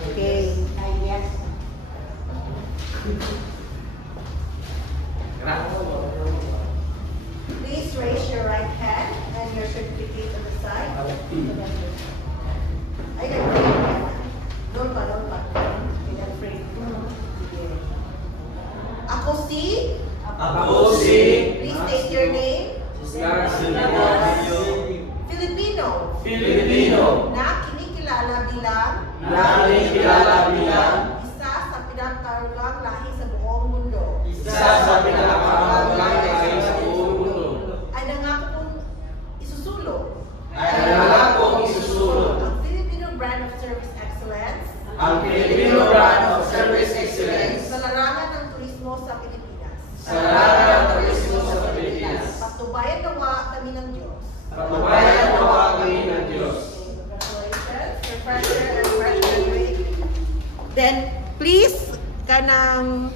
Okay. Yes. Please raise your right hand and your certificate to the side. Ay, nag-frame. Doon pa. Nag-frame. Ako si? Please state your name. Filipino. Na kinikilala bilang isa sa pinakarugang lahi sa buong mundo. Ay nangako kong isusulong. Ang Filipino brand of service excellence. Sa larangan ng turismo sa Pilipinas. Patubayan nawa kami ng Diyos. Congratulations. Refresher and fresh graduate. Then, please, kanang